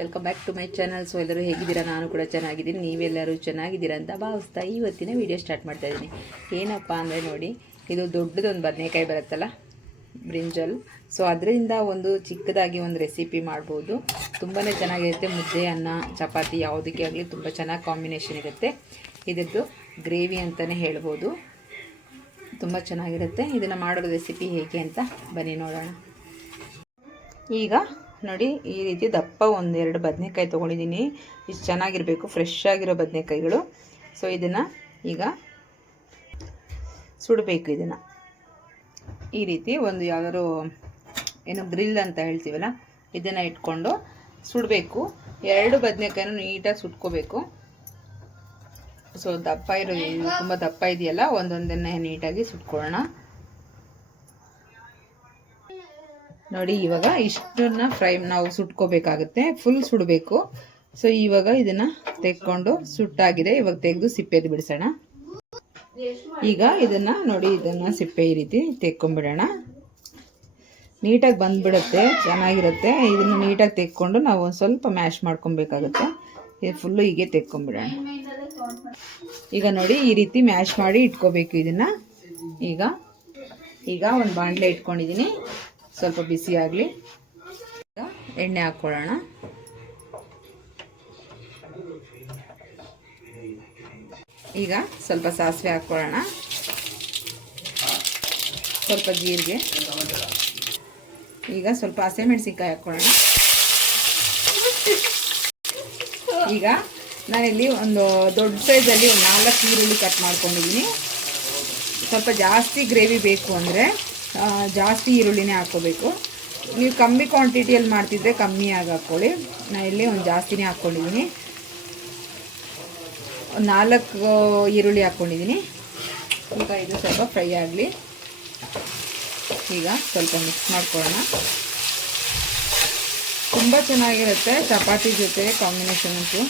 Welcome back to my channel. So ಎಲ್ಲರೂ ಹೇಗಿದ್ದೀರಾ? ನಾನು ಕೂಡ ಚೆನ್ನಾಗಿದ್ದೀನಿ, ನೀವೆಲ್ಲರೂ ಚೆನ್ನಾಗಿದ್ದೀರಾ ಅಂತ ಭಾವಿಸ್ತಾ ಇವತ್ತಿನ ವಿಡಿಯೋ ಸ್ಟಾರ್ಟ್ ಮಾಡ್ತಾ ಇದ್ದೀನಿ. ಏನಪ್ಪ ಅಂದರೆ ನೋಡಿ, ಇದು ದೊಡ್ಡದೊಂದು ಬದನೆಕಾಯಿ ಬರುತ್ತಲ್ಲ, ಬ್ರಿಂಜಲ್. ಸೊ ಅದರಿಂದ ಒಂದು ಚಿಕ್ಕದಾಗಿ ಒಂದು ರೆಸಿಪಿ ಮಾಡ್ಬೋದು. ತುಂಬಾ ಚೆನ್ನಾಗಿರುತ್ತೆ. ಮುದ್ದೆ, ಅನ್ನ, ಚಪಾತಿ ಯಾವುದಕ್ಕೆ ಆಗಲಿ ತುಂಬ ಚೆನ್ನಾಗಿ ಕಾಂಬಿನೇಷನ್ ಇರುತ್ತೆ. ಇದರದ್ದು ಗ್ರೇವಿ ಅಂತಲೇ ಹೇಳ್ಬೋದು. ತುಂಬ ಚೆನ್ನಾಗಿರುತ್ತೆ. ಇದನ್ನು ಮಾಡೋ ರೆಸಿಪಿ ಹೇಗೆ ಅಂತ ಬನ್ನಿ ನೋಡೋಣ. ಈಗ ನೋಡಿ, ಈ ರೀತಿ ದಪ್ಪ ಒಂದೆರಡು ಬದನೆಕಾಯಿ ತೊಗೊಂಡಿದ್ದೀನಿ. ಇಷ್ಟು ಚೆನ್ನಾಗಿರಬೇಕು, ಫ್ರೆಶ್ ಆಗಿರೋ ಬದನೆಕಾಯಿಗಳು. ಸೊ ಇದನ್ನು ಈಗ ಸುಡಬೇಕು. ಇದನ್ನು ಈ ರೀತಿ ಒಂದು ಯಾವ್ದಾದ್ರು ಏನು ಗ್ರಿಲ್ ಅಂತ ಹೇಳ್ತೀವಲ್ಲ, ಇದನ್ನು ಇಟ್ಕೊಂಡು ಸುಡಬೇಕು. ಎರಡು ಬದನೆಕಾಯಿನೂ ನೀಟಾಗಿ ಸುಟ್ಕೋಬೇಕು. ಸೊ ದಪ್ಪ ಇರೋ, ತುಂಬ ದಪ್ಪ ಇದೆಯಲ್ಲ, ಒಂದೊಂದನ್ನೇ ನೀಟಾಗಿ ಸುಟ್ಕೊಳ್ಳೋಣ. ನೋಡಿ, ಇವಾಗ ಇಷ್ಟನ್ನ ನಾವು ಸುಟ್ಕೋಬೇಕಾಗುತ್ತೆ, ಫುಲ್ ಸುಡಬೇಕು. ಸೊ ಇವಾಗ ಇದನ್ನು ತೆಕ್ಕೊಂಡು ಸುಟ್ಟಾಗಿದೆ. ಇವಾಗ ತೆಗೆದು ಸಿಪ್ಪೆದು ಬಿಡಿಸೋಣ. ಈಗ ಇದನ್ನು ನೋಡಿ, ಇದನ್ನು ಸಿಪ್ಪೆ ಈ ರೀತಿ ತೆಕ್ಕೊಂಡ್ಬಿಡೋಣ. ನೀಟಾಗಿ ಬಂದುಬಿಡುತ್ತೆ, ಚೆನ್ನಾಗಿರುತ್ತೆ. ಇದನ್ನು ನೀಟಾಗಿ ತೆಕ್ಕೊಂಡು ನಾವು ಒಂದು ಸ್ವಲ್ಪ ಮ್ಯಾಶ್ ಮಾಡ್ಕೊಬೇಕಾಗುತ್ತೆ. ಇದು ಫುಲ್ಲು ಹೀಗೆ ತೆಕ್ಕೊಂಡ್ಬಿಡೋಣ. ಈಗ ನೋಡಿ, ಈ ರೀತಿ ಮ್ಯಾಶ್ ಮಾಡಿ ಇಟ್ಕೋಬೇಕು ಇದನ್ನು. ಈಗ ಒಂದು ಬಾಣಲೆ ಇಟ್ಕೊಂಡಿದ್ದೀನಿ, ಸ್ವಲ್ಪ ಬಿಸಿ ಆಗಲಿ. ಎಣ್ಣೆ ಹಾಕ್ಕೊಳ್ಳೋಣ. ಈಗ ಸ್ವಲ್ಪ ಸಾಸಿವೆ ಹಾಕ್ಕೊಳ್ಳೋಣ, ಸ್ವಲ್ಪ ಜೀರಿಗೆ, ಈಗ ಸ್ವಲ್ಪ ಹಸಿಮೆಣಸಿನ್ಕಾಯಿ ಹಾಕ್ಕೊಳ್ಳೋಣ. ಈಗ ನಾನಿಲ್ಲಿ ಒಂದು ದೊಡ್ಡ ಸೈಜಲ್ಲಿ ಒಂದು 4 ಈರುಳ್ಳಿ ಕಟ್ ಮಾಡ್ಕೊಂಡಿದ್ದೀನಿ. ಸ್ವಲ್ಪ ಜಾಸ್ತಿ ಗ್ರೇವಿ ಬೇಕು ಅಂದರೆ ಜಾಸ್ತಿ ಈರುಳ್ಳಿನೇ ಹಾಕ್ಕೋಬೇಕು. ನೀವು ಕಮ್ಮಿ ಕ್ವಾಂಟಿಟಿಯಲ್ಲಿ ಮಾಡ್ತಿದ್ರೆ ಕಮ್ಮಿಯಾಗಿ ಹಾಕ್ಕೊಳ್ಳಿ. ನಾನು ಇಲ್ಲಿ ಒಂದು ಜಾಸ್ತಿನೇ ಹಾಕ್ಕೊಂಡಿದ್ದೀನಿ. ಒಂದು 4 ಈರುಳ್ಳಿ ಹಾಕ್ಕೊಂಡಿದ್ದೀನಿ. ಈಗ ಇದು ಸ್ವಲ್ಪ ಫ್ರೈ ಆಗಲಿ. ಈಗ ಸ್ವಲ್ಪ ಮಿಕ್ಸ್ ಮಾಡ್ಕೊಳ್ಳೋಣ. ತುಂಬ ಚೆನ್ನಾಗಿರುತ್ತೆ ಚಪಾತಿ ಜೊತೆ ಕಾಂಬಿನೇಷನ್ ಅಂತೂ.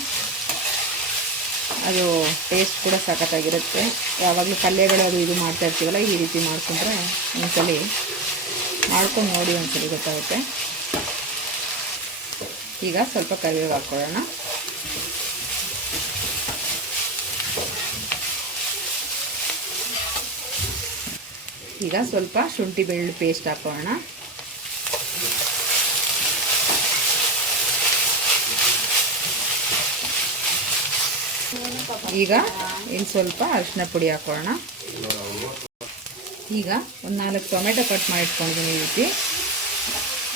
ಅದು ಟೇಸ್ಟ್ ಕೂಡ ಸಖತ್ತಾಗಿರುತ್ತೆ. ಯಾವಾಗಲೂ ಪಲ್ಯಗಳು ಅದು ಇದು ಮಾಡ್ತಾ ಇರ್ತೀವಲ್ಲ, ಈ ರೀತಿ ಮಾಡ್ಕೊಂಡ್ರೆ ಒಂದ್ಸಲಿ ಮಾಡ್ಕೊಂಡು ನೋಡಿ, ಒಂದ್ಸಲಿ ಗೊತ್ತಾಗುತ್ತೆ. ಈಗ ಸ್ವಲ್ಪ ಕರಿಬೇವು ಹಾಕ್ಕೊಳ್ಳೋಣ. ಈಗ ಸ್ವಲ್ಪ ಶುಂಠಿ ಬೆಳ್ಳುಳ್ಳಿ ಪೇಸ್ಟ್ ಹಾಕೋಣ. ಈಗ ಇನ್ನು ಸ್ವಲ್ಪ ಅರಿಶಿನ ಪುಡಿ ಹಾಕೋಣ. ಈಗ ಒಂದು 4 ಟೊಮೆಟೊ ಕಟ್ ಮಾಡಿ ಇಟ್ಕೊಂಡಿದ್ದೀನಿ. ಈ ರೀತಿ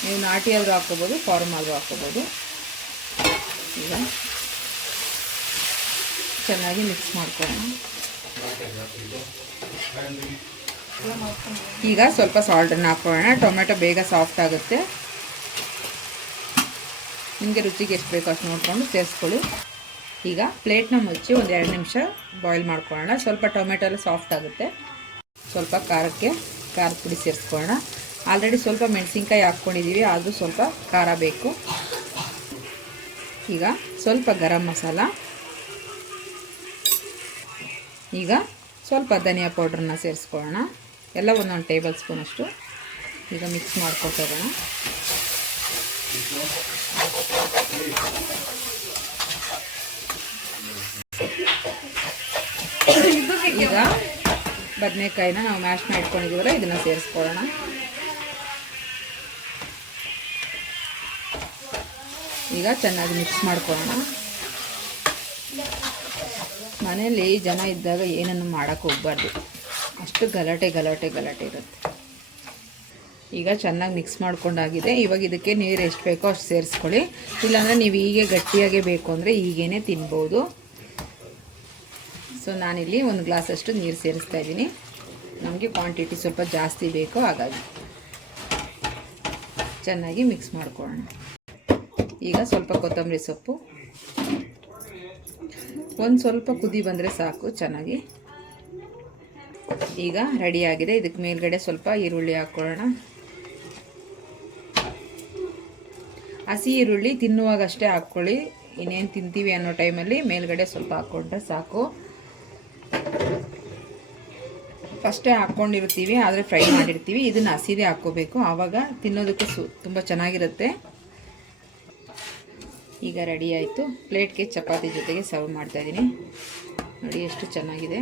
ನೀವು ನಾಟಿ ಆದರೂ ಹಾಕ್ಕೋಬೋದು, ಫಾರ್ಮ್ ಆದರೂ ಹಾಕ್ಕೋಬೋದು. ಈಗ ಚೆನ್ನಾಗಿ ಮಿಕ್ಸ್ ಮಾಡ್ಕೊಳ್ಳೋಣ. ಈಗ ಸ್ವಲ್ಪ ಸಾಲ್ಟನ್ನು ಹಾಕ್ಕೊಳ್ಳೋಣ. ಟೊಮೆಟೊ ಬೇಗ ಸಾಫ್ಟ್ ಆಗುತ್ತೆ. ನಿಮಗೆ ರುಚಿಗೆ ಎಷ್ಟು ಬೇಕೋ ಅಷ್ಟು ನೋಡಿಕೊಂಡು ಸೇರಿಸ್ಕೊಳ್ಳಿ. ಈಗ ಪ್ಲೇಟ್ನ ಮುಚ್ಚಿ ಒಂದು 2 ನಿಮಿಷ ಬಾಯ್ಲ್ ಮಾಡ್ಕೊಳ್ಳೋಣ. ಸ್ವಲ್ಪ ಟೊಮೆಟೊ ಎಲ್ಲ ಸಾಫ್ಟ್ ಆಗುತ್ತೆ. ಸ್ವಲ್ಪ ಖಾರದ ಪುಡಿ ಸೇರಿಸ್ಕೊಳ್ಳೋಣ. ಆಲ್ರೆಡಿ ಸ್ವಲ್ಪ ಮೆಣಸಿನ್ಕಾಯಿ ಹಾಕ್ಕೊಂಡಿದ್ದೀವಿ, ಆದರೂ ಸ್ವಲ್ಪ ಖಾರ ಬೇಕು. ಈಗ ಸ್ವಲ್ಪ ಗರಂ ಮಸಾಲ, ಈಗ ಸ್ವಲ್ಪ ಧನಿಯಾ ಪೌಡ್ರನ್ನ ಸೇರಿಸ್ಕೊಳ್ಳೋಣ. ಎಲ್ಲ ಒಂದೊಂದು ಟೇಬಲ್ ಸ್ಪೂನ್ ಅಷ್ಟು. ಈಗ ಮಿಕ್ಸ್ ಮಾಡ್ಕೊತೋಗೋಣ. ಈಗ ಬದನೆಕಾಯಿನ ನಾವು ಮ್ಯಾಶ್ ಮಾಡಿ ಇಟ್ಕೊಂಡಿದ್ದೀವಲ್ಲ, ಇದನ್ನು ಸೇರಿಸ್ಕೊಳ್ಳೋಣ. ಈಗ ಚೆನ್ನಾಗಿ ಮಿಕ್ಸ್ ಮಾಡ್ಕೊಳ್ಳೋಣ. ಮನೆಯಲ್ಲಿ ಜನ ಇದ್ದಾಗ ಏನನ್ನು ಮಾಡೋಕ್ಕೆ ಹೋಗಬಾರ್ದು, ಅಷ್ಟು ಗಲಾಟೆ ಇರುತ್ತೆ. ಈಗ ಚೆನ್ನಾಗಿ ಮಿಕ್ಸ್ ಮಾಡ್ಕೊಂಡಾಗಿದೆ. ಇವಾಗ ಇದಕ್ಕೆ ನೀರು ಎಷ್ಟು ಬೇಕೋ ಅಷ್ಟು ಸೇರಿಸ್ಕೊಳ್ಳಿ. ಇಲ್ಲಾಂದರೆ ನೀವು ಹೀಗೆ ಗಟ್ಟಿಯಾಗೇ ಬೇಕು ಅಂದರೆ ಹೀಗೇ ತಿನ್ಬೋದು. ಸೊ ನಾನಿಲ್ಲಿ 1 ಗ್ಲಾಸಷ್ಟು ನೀರು ಸೇರಿಸ್ತಾ ಇದ್ದೀನಿ. ನಮಗೆ ಕ್ವಾಂಟಿಟಿ ಸ್ವಲ್ಪ ಜಾಸ್ತಿ ಬೇಕು, ಹಾಗಾಗಿ ಚೆನ್ನಾಗಿ ಮಿಕ್ಸ್ ಮಾಡ್ಕೊಳ್ಳೋಣ. ಈಗ ಸ್ವಲ್ಪ ಕೊತ್ತಂಬರಿ ಸೊಪ್ಪು, ಒಂದು ಸ್ವಲ್ಪ ಕುದಿ ಬಂದರೆ ಸಾಕು ಚೆನ್ನಾಗಿ. ಈಗ ರೆಡಿಯಾಗಿದೆ. ಇದಕ್ಕೆ ಮೇಲ್ಗಡೆ ಸ್ವಲ್ಪ ಈರುಳ್ಳಿ ಹಾಕ್ಕೊಳ್ಳೋಣ. ಹಸಿ ಈರುಳ್ಳಿ ತಿನ್ನುವಾಗ ಅಷ್ಟೇ ಹಾಕ್ಕೊಳ್ಳಿ. ಇನ್ನೇನು ತಿಂತೀವಿ ಅನ್ನೋ ಟೈಮಲ್ಲಿ ಮೇಲ್ಗಡೆ ಸ್ವಲ್ಪ ಹಾಕ್ಕೊಂಡ್ರೆ ಸಾಕು. ಫಸ್ಟೇ ಹಾಕ್ಕೊಂಡಿರ್ತೀವಿ, ಆದರೆ ಫ್ರೈ ಮಾಡಿರ್ತೀವಿ. ಇದನ್ನು ಹಸಿದೇ ಹಾಕ್ಕೋಬೇಕು, ಆವಾಗ ತಿನ್ನೋದಕ್ಕೆ ತುಂಬ ಚೆನ್ನಾಗಿರುತ್ತೆ. ಈಗ ರೆಡಿ ಆಯಿತು. ಪ್ಲೇಟ್ಗೆ ಚಪಾತಿ ಜೊತೆಗೆ ಸರ್ವ್ ಮಾಡ್ತಾಯಿದ್ದೀನಿ. ನೋಡಿ ಎಷ್ಟು ಚೆನ್ನಾಗಿದೆ.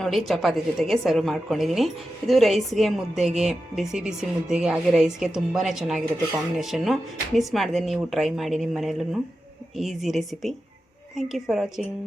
ನೋಡಿ ಚಪಾತಿ ಜೊತೆಗೆ ಸರ್ವ್ ಮಾಡ್ಕೊಂಡಿದ್ದೀನಿ. ಇದು ರೈಸ್ಗೆ, ಮುದ್ದೆಗೆ, ಬಿಸಿ ಬಿಸಿ ಮುದ್ದೆಗೆ ಹಾಗೆ ರೈಸ್ಗೆ ತುಂಬಾ ಚೆನ್ನಾಗಿರುತ್ತೆ ಕಾಂಬಿನೇಷನ್ನು. ಮಿಸ್ ಮಾಡಿದೆ, ನೀವು ಟ್ರೈ ಮಾಡಿ ನಿಮ್ಮ ಮನೆಯಲ್ಲೂ. Easy recipe. Thank you for watching.